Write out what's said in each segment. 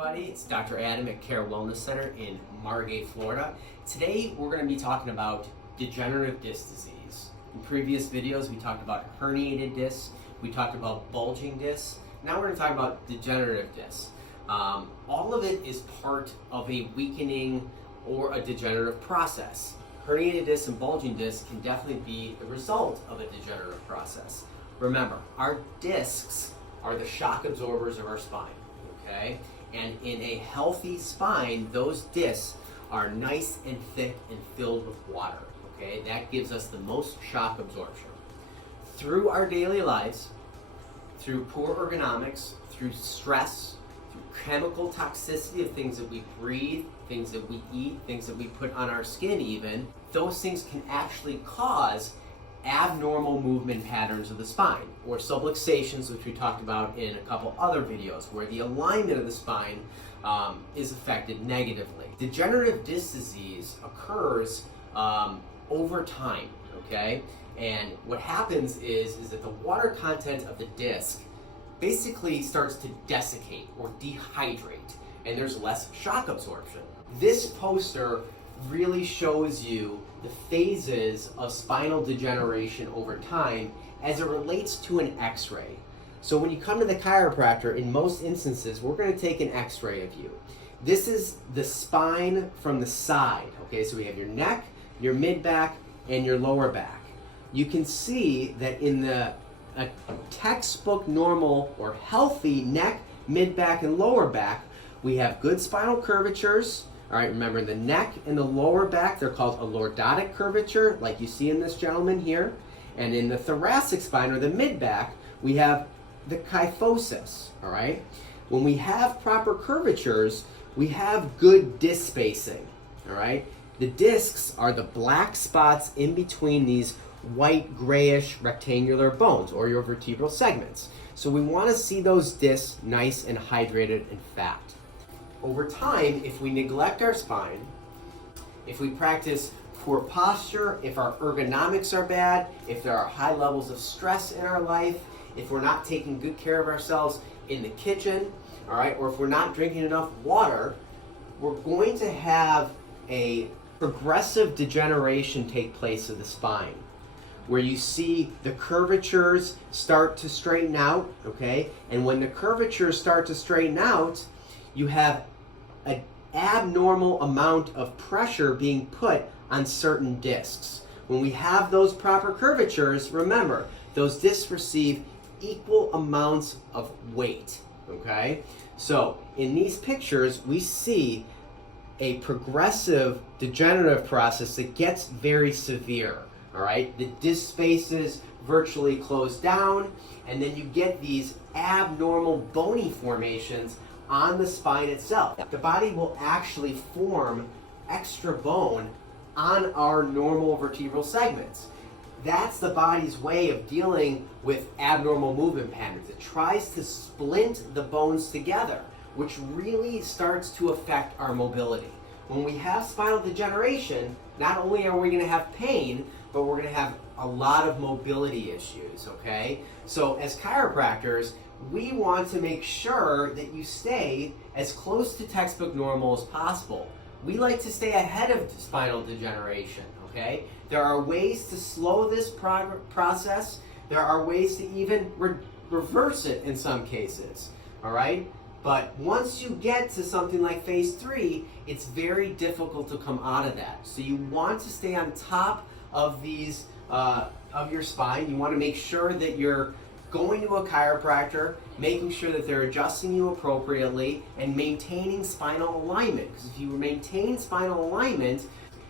everybody, it's Dr. Adam at Care Wellness Center in Margate, Florida. Today we're going to be talking about degenerative disc disease. In previous videos we talked about herniated discs, we talked about bulging discs. Now we're going to talk about degenerative discs. All of it is part of a weakening or a degenerative process. Herniated discs and bulging discs can definitely be the result of a degenerative process. Remember, our discs are the shock absorbers of our spine. Okay? And in a healthy spine, those discs are nice and thick and filled with water. Okay? That gives us the most shock absorption. Through our daily lives, through poor ergonomics, through stress, through chemical toxicity of things that we breathe, things that we eat, things that we put on our skin even, those things can actually cause abnormal movement patterns of the spine, or subluxations, which we talked about in a couple other videos, where the alignment of the spine is affected negatively. Degenerative disc disease occurs over time, okay? And what happens is that the water content of the disc basically starts to desiccate or dehydrate, and there's less shock absorption. This poster really shows you the phases of spinal degeneration over time as it relates to an x-ray. So when you come to the chiropractor, in most instances, we're going to take an x-ray of you. This is the spine from the side, okay? So we have your neck, your mid-back, and your lower back. You can see that in a textbook normal or healthy neck, mid-back, and lower back, we have good spinal curvatures. All right, remember in the neck and the lower back, they're called a lordotic curvature, like you see in this gentleman here. And in the thoracic spine or the mid-back, we have the kyphosis, all right? When we have proper curvatures, we have good disc spacing, all right? The discs are the black spots in between these white, grayish, rectangular bones, or your vertebral segments. So we want to see those discs nice and hydrated and fat. Over time, if we neglect our spine, if we practice poor posture, if our ergonomics are bad, if there are high levels of stress in our life, if we're not taking good care of ourselves in the kitchen, all right, or if we're not drinking enough water, we're going to have a progressive degeneration take place of the spine, where you see the curvatures start to straighten out, okay? And when the curvatures start to straighten out, you have an abnormal amount of pressure being put on certain discs. When we have those proper curvatures, remember, those discs receive equal amounts of weight, okay? So in these pictures, we see a progressive degenerative process that gets very severe, all right? The disc spaces virtually close down, and then you get these abnormal bony formations on the spine itself. The body will actually form extra bone on our normal vertebral segments. That's the body's way of dealing with abnormal movement patterns. It tries to splint the bones together, which really starts to affect our mobility. When we have spinal degeneration, not only are we going to have pain, but we're going to have a lot of mobility issues, okay? So as chiropractors, we want to make sure that you stay as close to textbook normal as possible. We like to stay ahead of spinal degeneration, okay? There are ways to slow this process. There are ways to even reverse it in some cases, all right? But once you get to something like phase 3, it's very difficult to come out of that. So you want to stay on top of these, of your spine. You want to make sure that you're going to a chiropractor, making sure that they're adjusting you appropriately, and maintaining spinal alignment. Because if you maintain spinal alignment,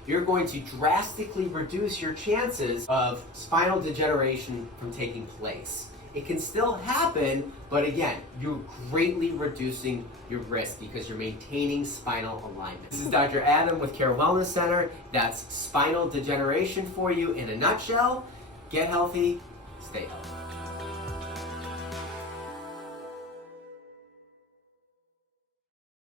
you're going to drastically reduce your chances of spinal degeneration from taking place. It can still happen, but again, you're greatly reducing your risk because you're maintaining spinal alignment. This is Dr. Adam with Care Wellness Center. That's spinal degeneration for you in a nutshell. Get healthy, stay healthy.